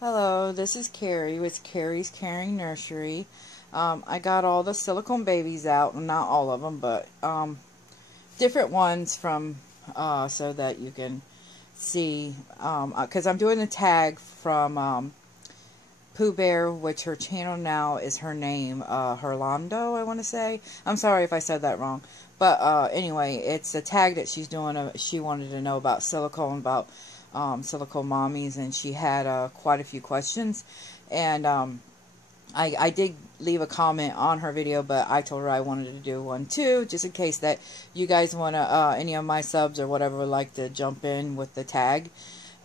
Hello, this is Carrie with Carrie's Caring Nursery. I got all the silicone babies out, not all of them, but different ones from so that you can see, because I'm doing a tag from Pooh Bear, which her channel now is her name, Herlando, I want to say. I'm sorry if I said that wrong. But anyway, it's a tag that she's doing. She wanted to know about silicone, about silicone mommies, and she had quite a few questions. And I did leave a comment on her video, but I told her I wanted to do one too, just in case that you guys want to, any of my subs or whatever would like to jump in with the tag.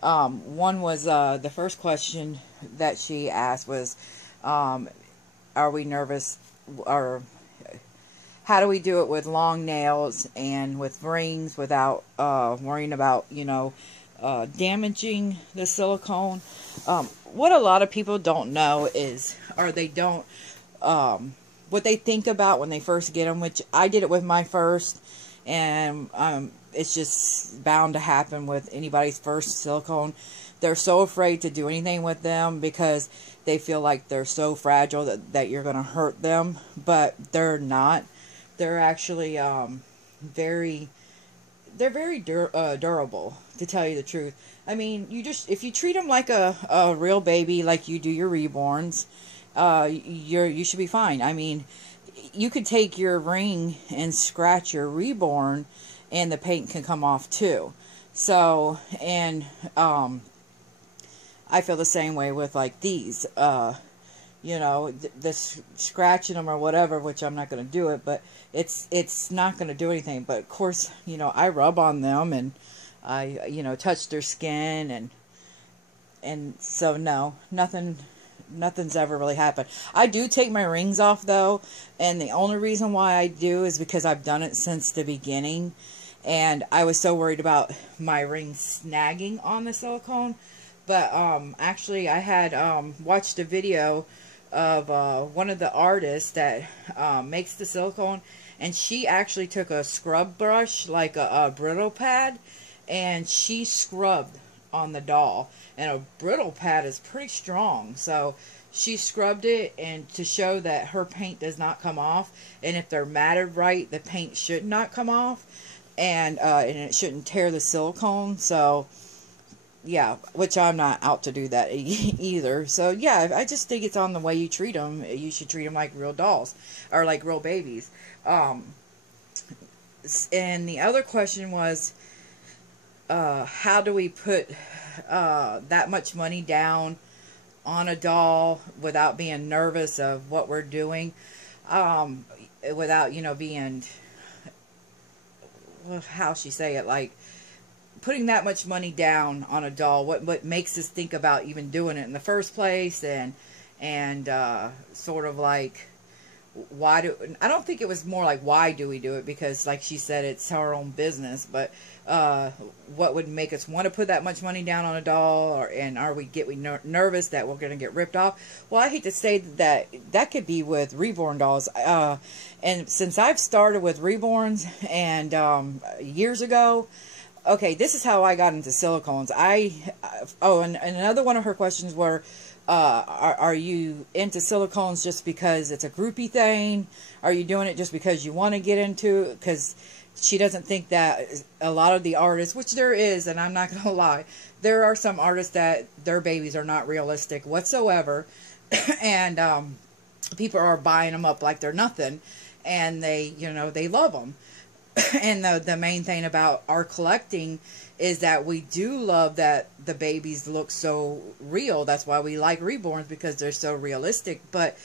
One was, the first question that she asked was, are we nervous, or how do we do it with long nails and with rings without worrying about, damaging the silicone? What a lot of people don't know is, or they don't, what they think about when they first get them, which I did it with my first, and it's just bound to happen with anybody's first silicone. They're so afraid to do anything with them because they feel like they're so fragile that you're going to hurt them, but they're not. They're actually very durable, to tell you the truth. I mean, if you treat them like a real baby, like you do your reborns, you should be fine. I mean, you could take your ring and scratch your reborn, and the paint can come off too. So, and I feel the same way with like these. This scratching them or whatever, which I'm not going to do it, but it's not going to do anything. But of course, I rub on them and I, touch their skin, and so no, nothing's ever really happened. I do take my rings off though, and the only reason why I do is because I've done it since the beginning, and I was so worried about my ring snagging on the silicone. But actually, I had watched a video of one of the artists that makes the silicone, and she actually took a scrub brush, like a brittle pad, and she scrubbed on the doll. And a brittle pad is pretty strong, so she scrubbed it, and to show that her paint does not come off, and if they're matted right, the paint should not come off, and it shouldn't tear the silicone. So yeah, which I'm not out to do that either. So yeah, I just think it's on the way you treat them. You should treat them like real dolls, or like real babies. And the other question was, how do we put that much money down on a doll without being nervous of what we're doing, without, being, how she say it, like, putting that much money down on a doll. What makes us think about even doing it in the first place, and sort of like, I don't think it was more like, why do we do it, because like she said, it's our own business. But what would make us want to put that much money down on a doll, and are we nervous that we're going to get ripped off? Well, I hate to say that could be with reborn dolls, and since I've started with reborns, and years ago. Okay, this is how I got into silicones. And another one of her questions were, are you into silicones just because it's a groupie thing? Are you doing it just because you want to get into it? Because she doesn't think that a lot of the artists, which there is, and I'm not going to lie, there are some artists that their babies are not realistic whatsoever, and people are buying them up like they're nothing, and they love them. And the main thing about our collecting is that we do love that the babies look so real. That's why we like reborns, because they're so realistic. But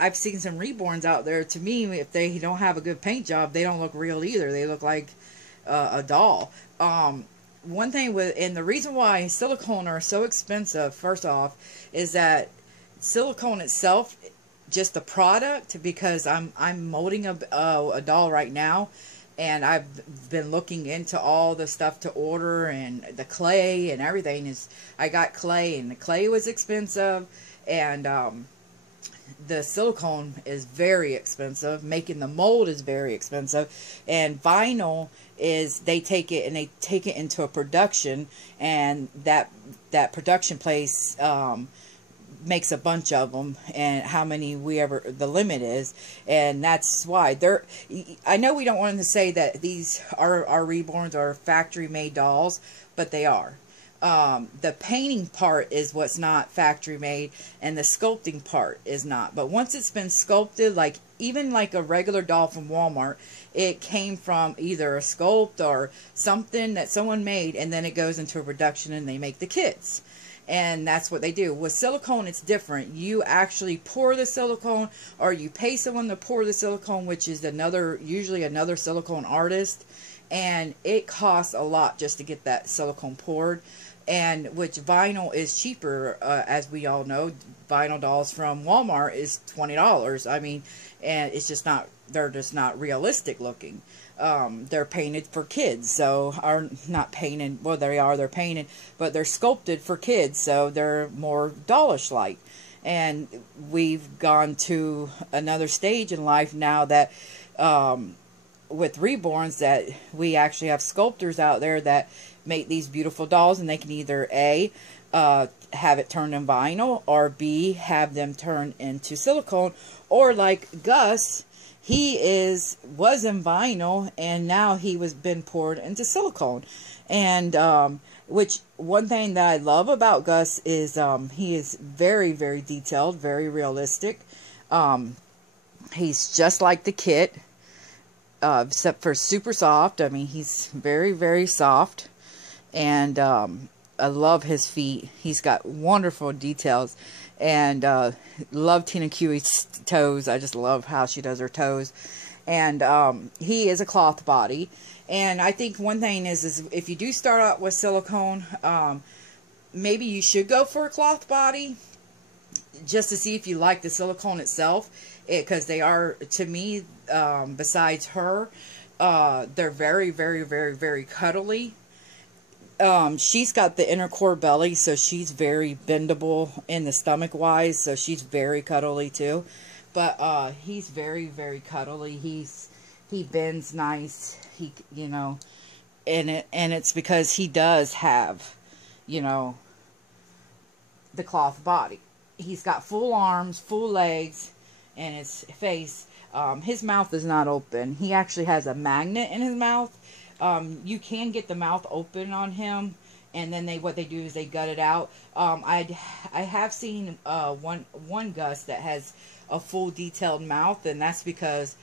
I've seen some reborns out there, to me, if they don't have a good paint job, they don't look real either. They look like a doll. One thing and the reason why silicone are so expensive, first off, is that silicone itself, just the product, because I'm molding a doll right now, and I've been looking into all the stuff to order, and the clay and everything. I got clay, and the clay was expensive, and the silicone is very expensive. Making the mold is very expensive, and vinyl is they take it into a production, and that production place makes a bunch of them, and how many the limit is, and that's why I know we don't want to say that these are our reborns or factory made dolls, but they are. The painting part is what's not factory made, and the sculpting part is not. But once it's been sculpted, like even like a regular doll from Walmart, it came from either a sculpt or something that someone made, and then it goes into a production and they make the kits. And that's what they do. With silicone, it's different. You actually pour the silicone, or you pay someone to pour the silicone, which is usually another silicone artist. And it costs a lot just to get that silicone poured. And which vinyl is cheaper, as we all know. Vinyl dolls from Walmart is $20. I mean, and it's just not, they're just not realistic looking. They're painted for kids, so are not painted, well they're painted, but they're sculpted for kids, so they're more dollish like. And we've gone to another stage in life now that with reborns, that we actually have sculptors out there that make these beautiful dolls, and they can either A, have it turned in vinyl, or B, have them turned into silicone, or like Gus, he was in vinyl, and now he been poured into silicone. And which one thing that I love about Gus is he is very, very detailed, very realistic. He's just like the kit, except for super soft. I mean, he's very, very soft. And I love his feet. He's got wonderful details. And love Tina Kiwi's toes. I just love how she does her toes. And he is a cloth body. And I think one thing is if you do start out with silicone, maybe you should go for a cloth body, just to see if you like the silicone itself. Because they are, to me, besides her, they're very, very, very, very cuddly. She's got the inner core belly, so she's very bendable in the stomach wise, so she's very cuddly too. But he's very, very cuddly. He bends nice. He, you know, and it's because he does have, you know, the cloth body. He's got full arms, full legs, and his face. His mouth is not open. He actually has a magnet in his mouth. You can get the mouth open on him, and then what they do is they gut it out. I have seen one Gus that has a full detailed mouth, and that's because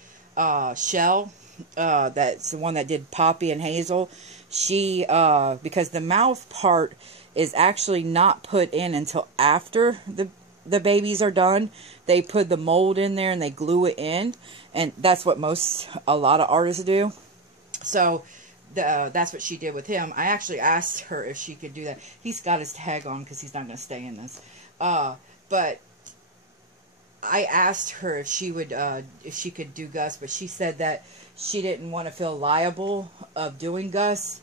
Shell, that's the one that did Poppy and Hazel, she because the mouth part is actually not put in until after the babies are done. They put the mold in there and they glue it in, and that's what a lot of artists do. So that's what she did with him. I actually asked her if she could do that. He's got his tag on because he's not going to stay in this. But I asked her if she could do Gus, but she said that she didn't want to feel liable of doing this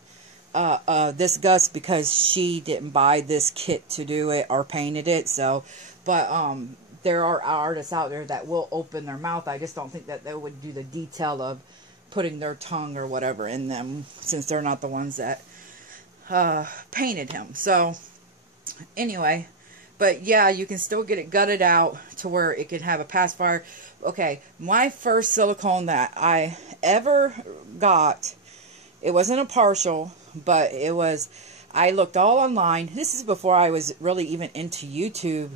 Gus, because she didn't buy this kit to do it or painted it. So, but there are artists out there that will open their mouth. I just don't think that they would do the detail of putting their tongue or whatever in them, since they're not the ones that painted him. So anyway, but yeah, you can still get it gutted out to where it can have a pacifier. Okay, my first silicone that I ever got, it wasn't a partial, but it was, I looked all online. This is before I was really even into YouTube.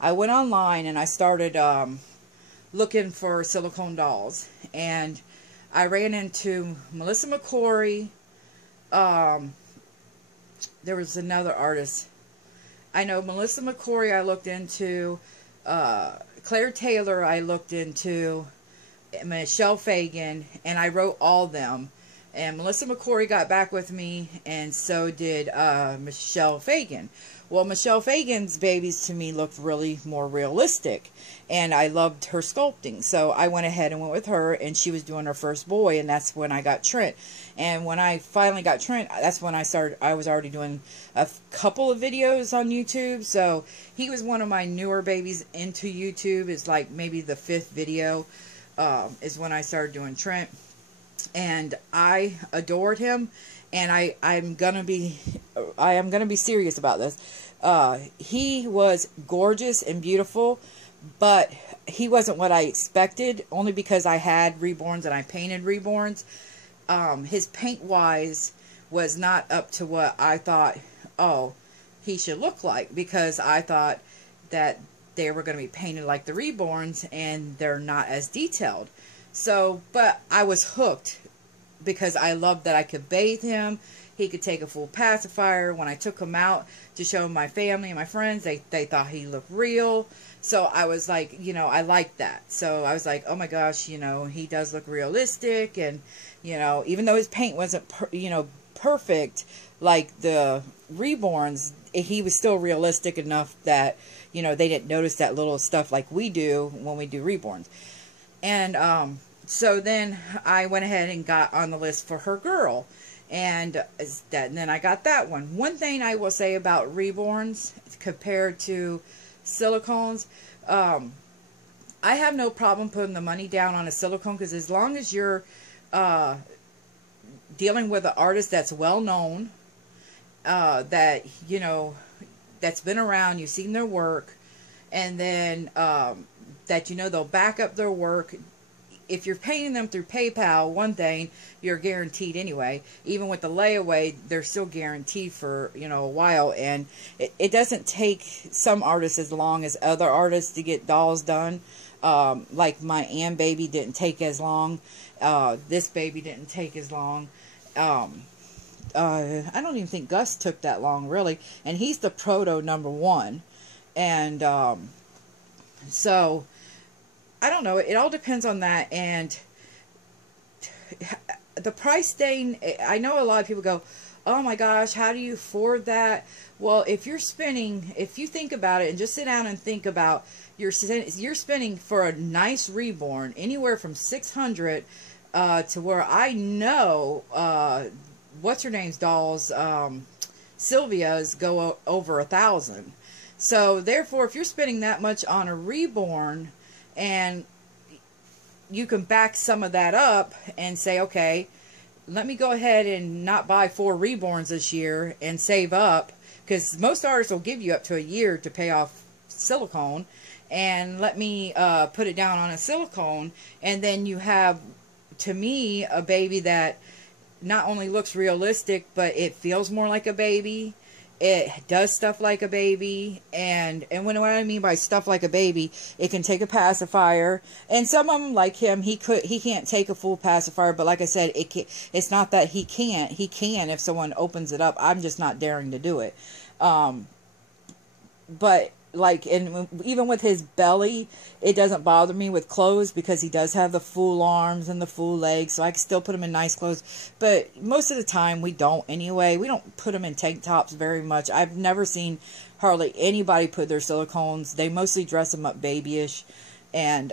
I went online and I started looking for silicone dolls, and I ran into Melissa McCory. There was another artist. I know Melissa McCory I looked into, Claire Taylor I looked into, Michelle Fagan, and I wrote all them. And Melissa McCory got back with me, and so did Michelle Fagan. Well, Michelle Fagan's babies to me looked really more realistic, and I loved her sculpting. So I went ahead and went with her, and she was doing her first boy, and that's when I got Trent. And when I finally got Trent, that's when I was already doing a couple of videos on YouTube. So he was one of my newer babies into YouTube. It's like maybe the 5th video is when I started doing Trent. And I adored him, and I am gonna be serious about this. He was gorgeous and beautiful, but he wasn't what I expected, only because I had reborns and I painted reborns. His paint wise was not up to what I thought, oh, he should look like, because I thought that they were going to be painted like the reborns, and they're not as detailed. So, but I was hooked because I loved that I could bathe him. He could take a full pacifier. When I took him out to show my family and my friends, they thought he looked real. So I was like, you know, I liked that. So I was like, oh my gosh, you know, he does look realistic. And, you know, even though his paint wasn't, perfect like the reborns, he was still realistic enough that, you know, they didn't notice that little stuff like we do when we do reborns. And so then I went ahead and got on the list for her girl. And then I got that one. One thing I will say about reborns compared to silicones, I have no problem putting the money down on a silicone, because as long as you're dealing with an artist that's well known, that, you know, that's been around, you've seen their work, and then that, you know, they'll back up their work. If you're paying them through PayPal, one thing, you're guaranteed anyway. Even with the layaway, they're still guaranteed for, you know, a while. And it doesn't take some artists as long as other artists to get dolls done. Like my Ann baby didn't take as long. This baby didn't take as long. I don't even think Gus took that long, really. And he's the proto #1. And so I don't know. It all depends on that. And the price thing, I know a lot of people go, oh my gosh, how do you afford that? Well, if you think about it and just sit down and think about, you're spending for a nice reborn anywhere from $600 to where I know, what's her name's dolls, Sylvia's go over $1,000. So therefore, if you're spending that much on a reborn, and you can back some of that up and say, okay, let me go ahead and not buy 4 reborns this year and save up, because most artists will give you up to a year to pay off silicone, and let me put it down on a silicone, and then you have, to me, a baby that not only looks realistic, but it feels more like a baby. It does stuff like a baby, and what I mean by stuff like a baby, it can take a pacifier, and some of them, like him, he can't take a full pacifier, but like I said, it's not that he can't. He can if someone opens it up. I'm just not daring to do it. But like, and even with his belly, it doesn't bother me with clothes, because he does have the full arms and the full legs, so I can still put him in nice clothes. But most of the time we don't anyway. We don't put him in tank tops very much. I've never seen hardly anybody put their silicones. They mostly dress him up babyish. And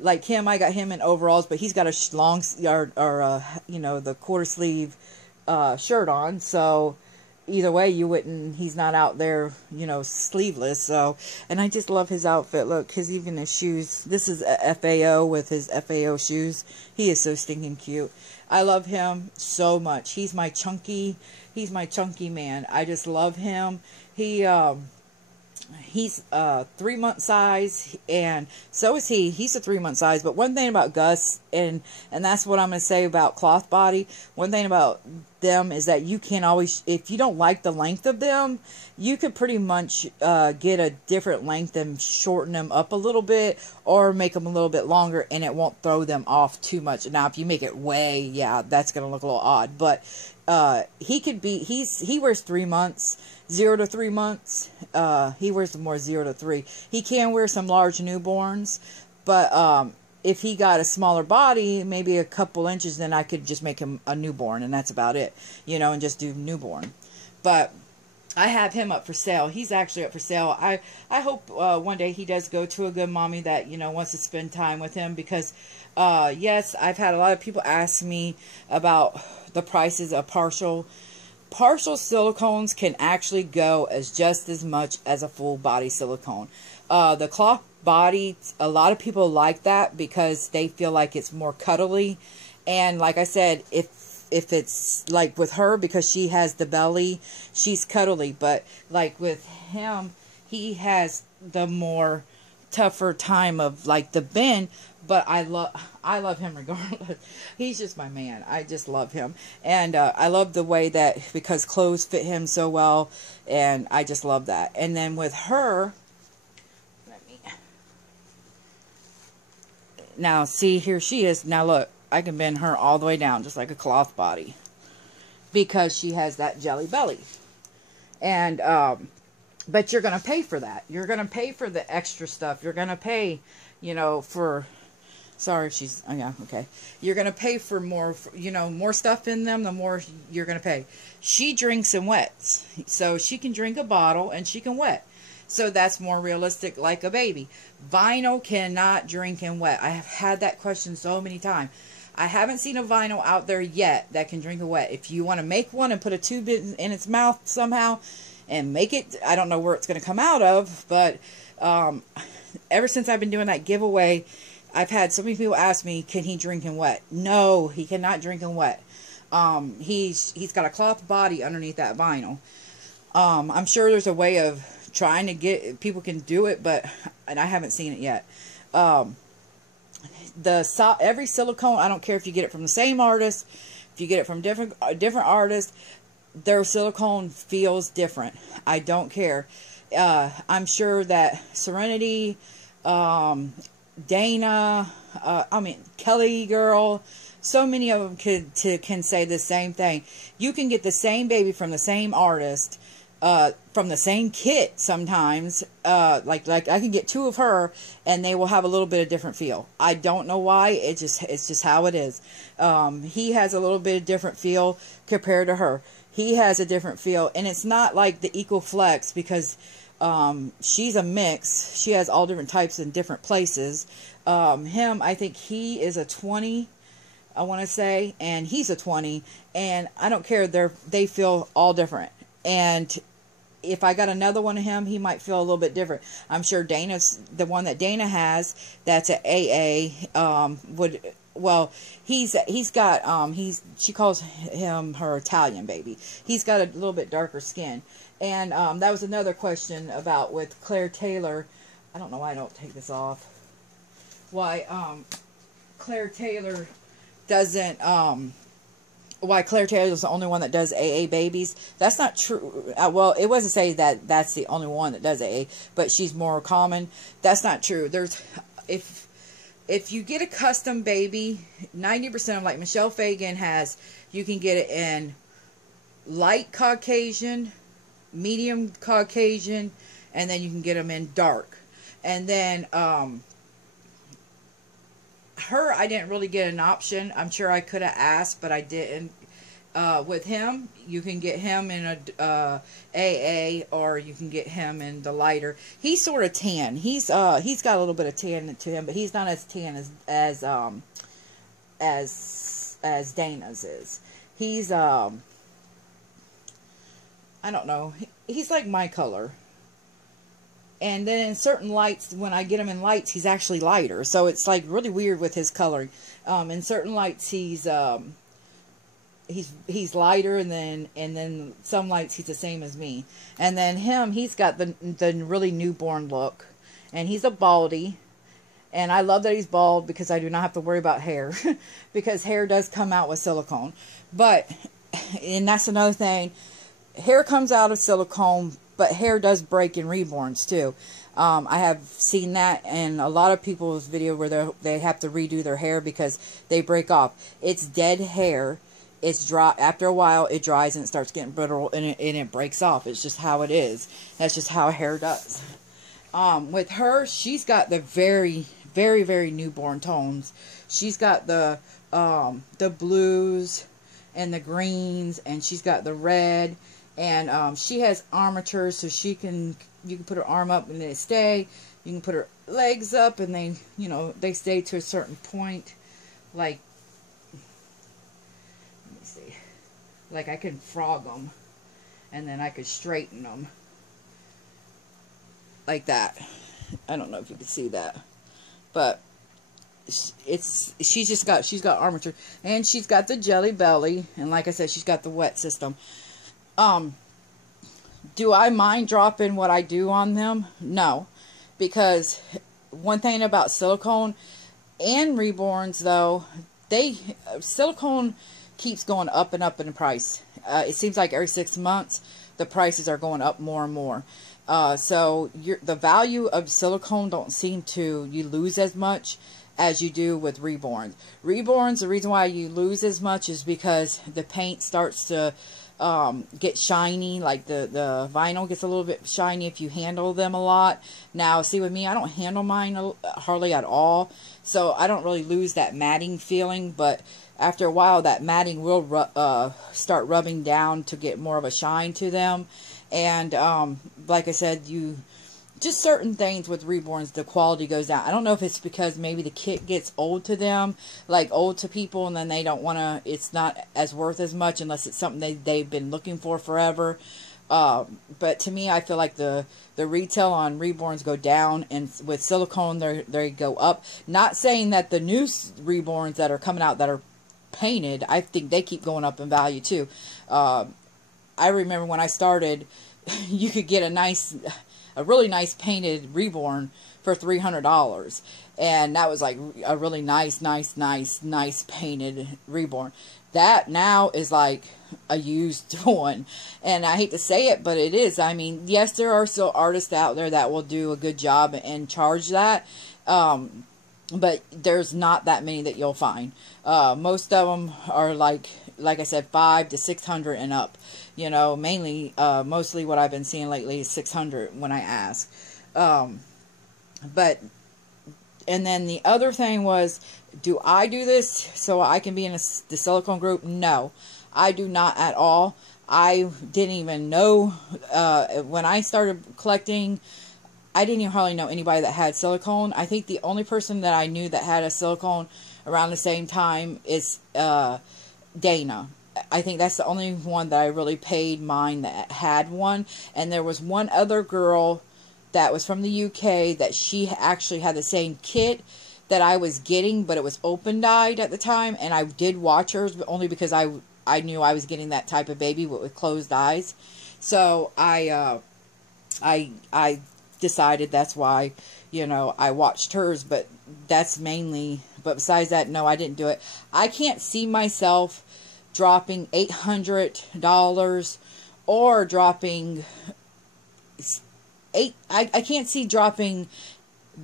like him, I got him in overalls, but he's got a long, you know, the quarter sleeve shirt on, so either way, he's not out there, you know, sleeveless. So, and I just love his outfit. Look, even his shoes. This is a FAO with his FAO shoes. He is so stinking cute. I love him so much. He's my chunky man. I just love him. He's 3-month size, and so is he. He's a 3-month size. But one thing about Gus, and that's what I'm going to say about cloth body, one thing about them is that you can always, if you don't like the length of them, you could pretty much get a different length and shorten them up a little bit, or make them a little bit longer, and it won't throw them off too much. Now, if you make it way, yeah, that's going to look a little odd. But he wears 3 months, 0 to 3 months. He wears more 0 to 3. He can wear some large newborns, but if he got a smaller body, maybe a couple inches, then I could just make him a newborn, and that's about it, you know, and just do newborn. But I have him up for sale. He's actually up for sale. I hope one day he does go to a good mommy that, you know, wants to spend time with him, because yes, I've had a lot of people ask me about the prices of partial silicones. Can actually go as just as much as a full body silicone. The cloth body, a lot of people like that because they feel like it's more cuddly, and like I said, if if it's like with her, because she has the belly, she's cuddly. But like with him, he has the more tougher time of like the bend. But I love him regardless. He's just my man. I just love him. And I love the way that, because clothes fit him so well, and I just love that. And then with her, now see, here she is. Now look, I can bend her all the way down just like a cloth body, because she has that jelly belly. And but you're going to pay for that. You're going to pay for the extra stuff. You're going to pay, you know, for, sorry, she's, oh yeah, okay. You're going to pay for more, you know, more stuff in them, the more you're going to pay. She drinks and wets. So she can drink a bottle and she can wet. So that's more realistic, like a baby. Vinyl cannot drink and wet. I have had that question so many times. I haven't seen a vinyl out there yet that can drink and wet. If you want to make one and put a tube in its mouth somehow and make it, I don't know where it's going to come out of, but ever since I've been doing that giveaway, I've had so many people ask me, can he drink and wet? No, he cannot drink and wet. He's got a cloth body underneath that vinyl. I'm sure there's a way of trying to get, people can do it, and I haven't seen it yet. Every silicone, I don't care if you get it from the same artist, if you get it from different artists, their silicone feels different. I don't care. I'm sure that Serenity, Dana, Kelly Girl, so many of them can say the same thing. You can get the same baby from the same artist, from the same kit sometimes. Like I can get two of her and they will have a little bit of different feel. I don't know why. It's just how it is. He has a little bit of different feel compared to her. He has a different feel, and it's not like the Equal Flex, because she's a mix. She has all different types in different places. Him, I think he is a 20, I want to say, and he's a 20, and I don't care. They feel all different. And if I got another one of him, he might feel a little bit different. I'm sure Dana's, the one that Dana has, that's an AA, she calls him her Italian baby. He's got a little bit darker skin. And that was another question about with Claire Taylor. I don't know why I don't take this off. Why Claire Taylor doesn't, why Claire Taylor is the only one that does AA babies. That's not true. Well, it wasn't say that that's the only one that does AA, but she's more common. That's not true. There's, if you get a custom baby, 90% of, like Michelle Fagan has, you can get it in light Caucasian, medium Caucasian, and then you can get them in dark. And then her, I didn't really get an option. I'm sure I could have asked, but I didn't. With him, you can get him in a AA, or you can get him in the lighter. He's sort of tan. He's got a little bit of tan to him, but he's not as tan as Dana's is. He's I don't know. He's like my color. And then in certain lights, when I get him in lights, he's actually lighter. So it's like really weird with his coloring. In certain lights, he's lighter, and then some lights he's the same as me. And then him, he's got the really newborn look, and he's a baldy. And I love that he's bald, because I do not have to worry about hair, because hair does come out with silicone. But, and that's another thing, hair comes out of silicone, but hair does break in reborns too. I have seen that in a lot of people's video where they have to redo their hair because they break off. It's dead hair. It's dry. After a while, it dries and it starts getting brittle, and it breaks off. It's just how it is. That's just how hair does. With her, she's got the very, very, very newborn tones. She's got the blues and the greens, and she's got the red. And she has armatures, so you can put her arm up and they stay. You can put her legs up and they stay to a certain point. Like, let me see. Like I can frog them, and then I could straighten them. Like that. I don't know if you can see that. But she's got armature, and she's got the jelly belly, and like I said, she's got the wet system. Do I mind dropping what I do on them? No, because one thing about silicone and reborns, though, silicone keeps going up and up in price. It seems like every 6 months the prices are going up more and more. So the value of silicone don't seem to, you lose as much as you do with reborns. Reborns, the reason why you lose as much is because the paint starts to get shiny, like the vinyl gets a little bit shiny if you handle them a lot. Now, see, with me, I don't handle mine hardly at all, so I don't really lose that matting feeling, but after a while, that matting will start rubbing down to get more of a shine to them. And like I said, just certain things with reborns, the quality goes down. I don't know if it's because maybe the kit gets old to them, like old to people, and then they don't want to, it's not as worth as much unless it's something they've been looking for forever. But to me, I feel like the retail on reborns go down, and with silicone, they go up. Not saying that the new reborns that are coming out that are painted, I think they keep going up in value too. I remember when I started, you could get a really nice painted reborn for $300, and that was like a really nice painted reborn. That now is like a used one, and I hate to say it, but it is. I mean, yes, there are still artists out there that will do a good job and charge that, but there's not that many that you'll find. Most of them are like I said, $500 to $600 and up. You know, mainly, mostly what I've been seeing lately is $600 when I ask. But, and then the other thing was, do I do this so I can be in the silicone group? No, I do not at all. I didn't even know, when I started collecting, I didn't even hardly know anybody that had silicone. I think the only person that I knew that had a silicone around the same time is Dana. I think that's the only one that I really paid mine that had one. And there was one other girl that was from the UK that she actually had the same kit that I was getting, but it was open-dyed at the time. And I did watch hers, but only because I knew I was getting that type of baby with closed eyes. So I decided that's why, you know, I watched hers, but that's mainly, but besides that, no, I didn't do it. I can't see myself dropping $800 or dropping I can't see dropping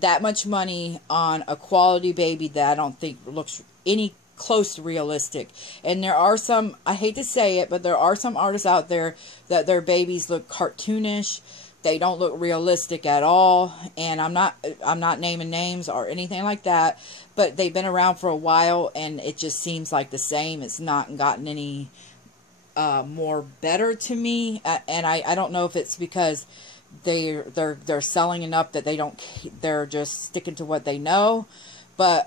that much money on a quality baby that I don't think looks any close to realistic. And there are some, I hate to say it, but there are some artists out there that their babies look cartoonish. They don't look realistic at all, and I'm not naming names or anything like that, but they've been around for a while, and it just seems like the same. It's not gotten any more better to me, and I don't know if it's because they're selling enough that they're just sticking to what they know, but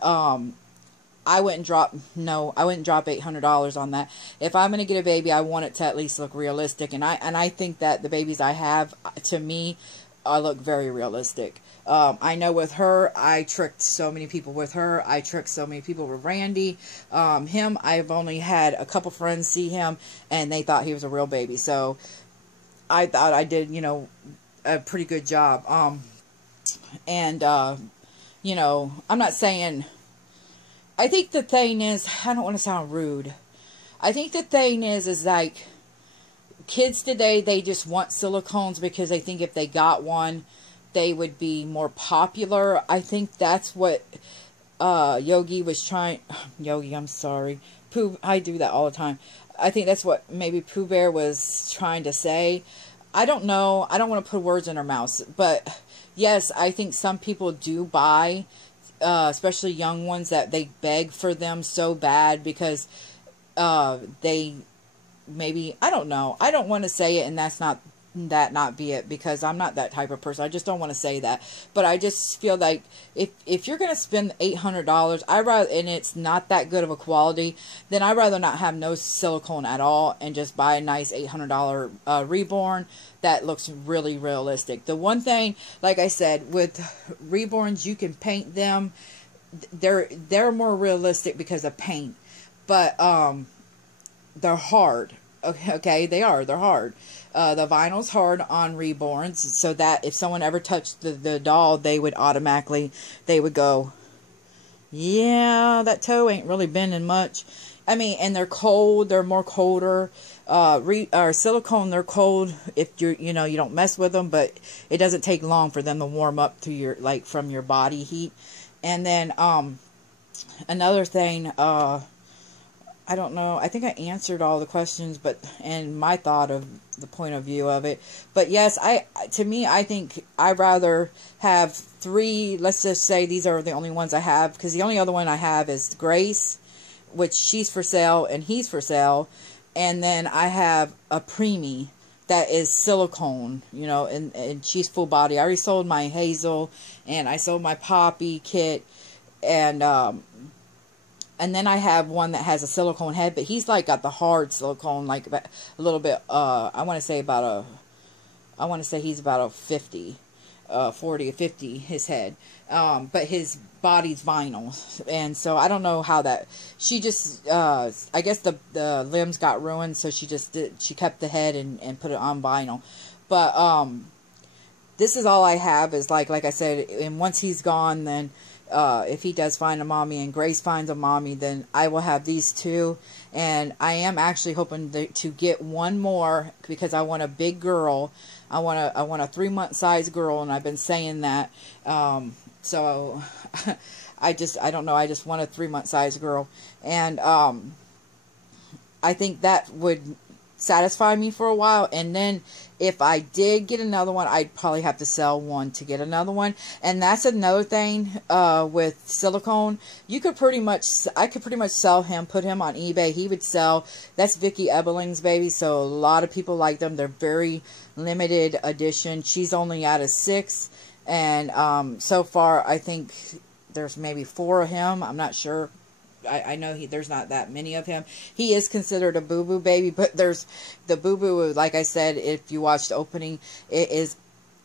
I wouldn't drop $800 on that. If I'm going to get a baby, I want it to at least look realistic. And I think that the babies I have, to me, look very realistic. I know with her, I tricked so many people with her. I tricked so many people with Randy. Him, I've only had a couple friends see him, and they thought he was a real baby. So I thought I did, you know, a pretty good job. You know, I'm not saying... I think the thing is, I don't want to sound rude. I think the thing is like, kids today, they just want silicones because they think if they got one, they would be more popular. I think that's what Yogi was trying... Yogi, I'm sorry. Pooh, I do that all the time. I think that's what maybe Pooh Bear was trying to say. I don't know. I don't want to put words in her mouth. But, yes, I think some people do buy... especially young ones, that they beg for them so bad because they maybe, I don't know, I don't want to say it, and that's not be it, because I'm not that type of person. I just don't want to say that, but I just feel like if you're going to spend $800, and it's not that good of a quality, then I'd rather not have no silicone at all and just buy a nice $800 reborn that looks really realistic. The one thing, like I said, with reborns, you can paint them they're more realistic because of paint, but they're hard. Okay, they're hard. The vinyl's hard on reborns, so that if someone ever touched the doll, they would go, yeah, that toe ain't really bending much. I mean, and they're cold. They're more colder. Or silicone, they're cold if you don't mess with them, but it doesn't take long for them to warm up to your, like, from your body heat. And then another thing, I don't know, I think I answered all the questions, but, and my thought of the point of view of it. But yes, to me, I think I'd rather have 3, let's just say these are the only ones I have, because the only other one I have is Grace, which she's for sale and he's for sale. And then I have a preemie that is silicone, and she's full body. I already sold my Hazel, and I sold my Poppy kit, and then I have one that has a silicone head, but he's like got the hard silicone, like a little bit. I want to say he's about a 50, 40 or 50 his head, but his body's vinyl, and so I don't know how that. She just, I guess the limbs got ruined, so she kept the head and put it on vinyl, but this is all I have is like I said, and once he's gone, then. If he does find a mommy and Grace finds a mommy, then I will have these 2. And I am actually hoping to get one more, because I want a big girl. I want a 3-month size girl, and I've been saying that. So I don't know. I just want a 3-month size girl, and I think that would satisfy me for a while. And then if I did get another one, I'd probably have to sell one to get another one. And that's another thing with silicone. I could pretty much sell him, put him on eBay. He would sell. That's Vicky Ebeling's baby, so a lot of people like them. They're very limited edition. She's only out of 6, and so far I think there's maybe 4 of him. I'm not sure. I know there's not that many of him. He is considered a boo-boo baby, but there's the boo-boo, like I said, if you watched the opening, it is,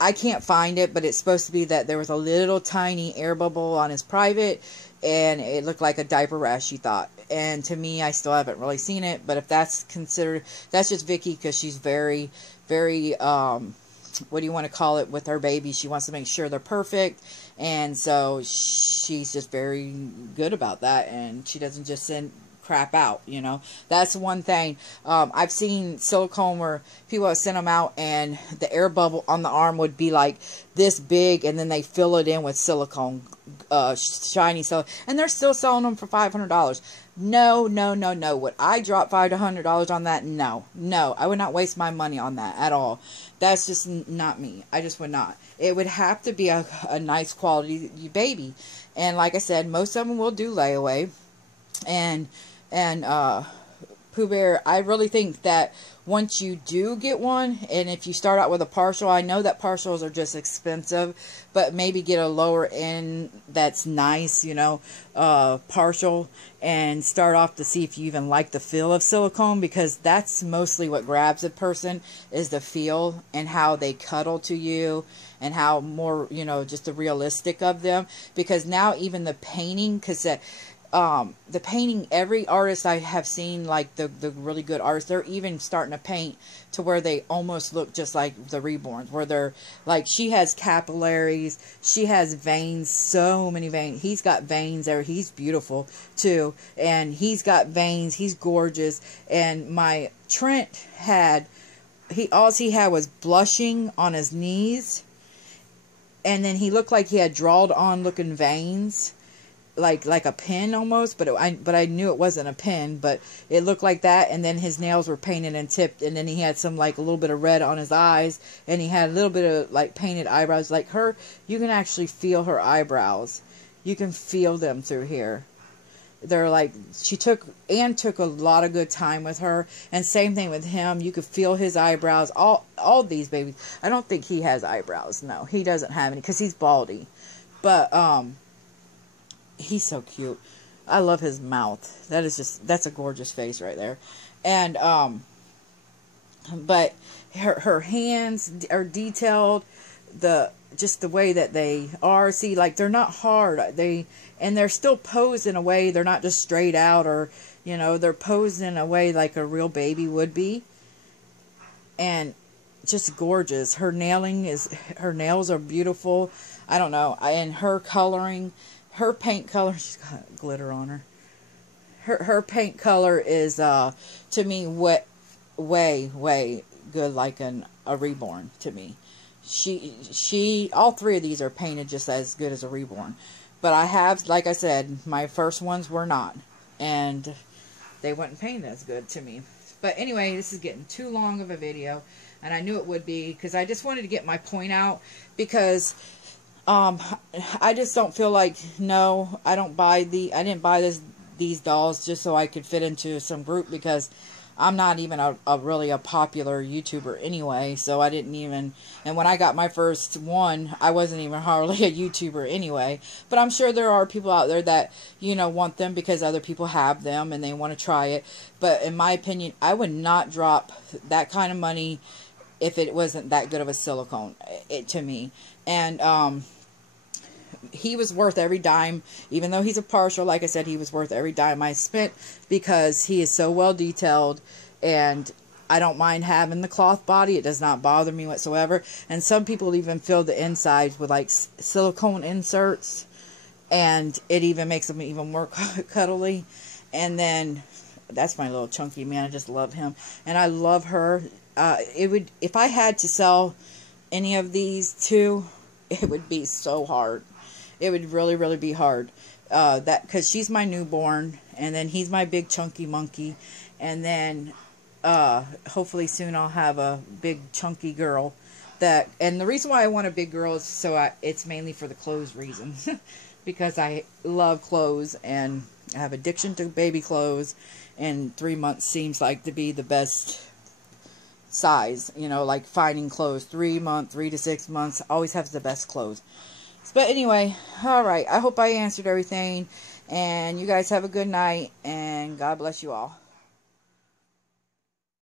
I can't find it, but it's supposed to be that there was a little tiny air bubble on his private, and it looked like a diaper rash, she thought. And to me, I still haven't really seen it, but if that's considered, that's just Vicky, because she's very, very, what do you want to call it with her baby? She wants to make sure they're perfect, and so she's just very good about that, and she doesn't just send crap out, That's one thing. I've seen silicone where people have sent them out, and the air bubble on the arm would be like this big, and then they fill it in with silicone, shiny silicone, and they're still selling them for $500. No. Would I drop $500 to $100 on that? No. I would not waste my money on that at all. That's just not me. I just would not. It would have to be a nice quality baby. And like I said, most of them will do layaway. And Pooh Bear, I really think that once you do get one, and if you start out with a partial, I know that partials are just expensive, but maybe get a lower end that's nice, partial, and start off to see if you even like the feel of silicone, because that's mostly what grabs a person, is the feel and how they cuddle to you, and how more, just the realistic of them. Because now even the painting, because the painting, every artist I have seen, like the really good artists, they're even starting to paint to where they almost look just like the reborns, where they're like, she has capillaries, she has veins, so many veins. He's got veins there. He's beautiful too, and he's got veins. He's gorgeous. And my Trent all he had was blushing on his knees, and then he looked like he had drawed on looking veins, like a pin almost, but I knew it wasn't a pin, but it looked like that. And then his nails were painted and tipped, and then he had some, like, a little bit of red on his eyes, and he had a little bit of, like, painted eyebrows. Like her, you can actually feel her eyebrows. You can feel them through here. They're like, she took a lot of good time with her. And same thing with him. You could feel his eyebrows. All these babies. I don't think he has eyebrows. No, he doesn't have any, because he's baldy. But he's so cute. I love his mouth. That's a gorgeous face right there. And but her hands are detailed. just the way that they are. See, like, they're not hard. And they're still posed in a way. They're not just straight out, or, you know, they're posed in a way like a real baby would be. And just gorgeous. Her nails are beautiful. I don't know. And her coloring, her paint color, she's got glitter on her. Her paint color is, to me, way good, like a reborn to me. All three of these are painted just as good as a reborn. But I have, like I said, my first ones were not. And they weren't painted as good to me. But anyway, this is getting too long of a video. And I knew it would be, because I just wanted to get my point out. Because I just don't feel like, no, I didn't buy these dolls just so I could fit into some group, because I'm not even really a popular YouTuber anyway, so I didn't even, and when I got my first one, I wasn't even hardly a YouTuber anyway, but I'm sure there are people out there that, you know, want them because other people have them and they want to try it, but in my opinion, I would not drop that kind of money if it wasn't that good of a silicone, to me. And, he was worth every dime, even though he's a partial. Like I said, he was worth every dime I spent, because he is so well detailed, and I don't mind having the cloth body. It does not bother me whatsoever. And some people even fill the insides with like silicone inserts, and it even makes them even more cuddly. And then that's my little chunky man. I just love him, and I love her. If I had to sell any of these two, it would be so hard. It would really, really be hard. Because she's my newborn, and then he's my big chunky monkey, and then hopefully soon I'll have a big chunky girl. And the reason why I want a big girl is it's mainly for the clothes reason, because I love clothes and I have addiction to baby clothes, and 3 months seems like to be the best size. You know, like finding clothes, 3 to 6 months always has the best clothes. But anyway, alright, I hope I answered everything, and you guys have a good night, and God bless you all.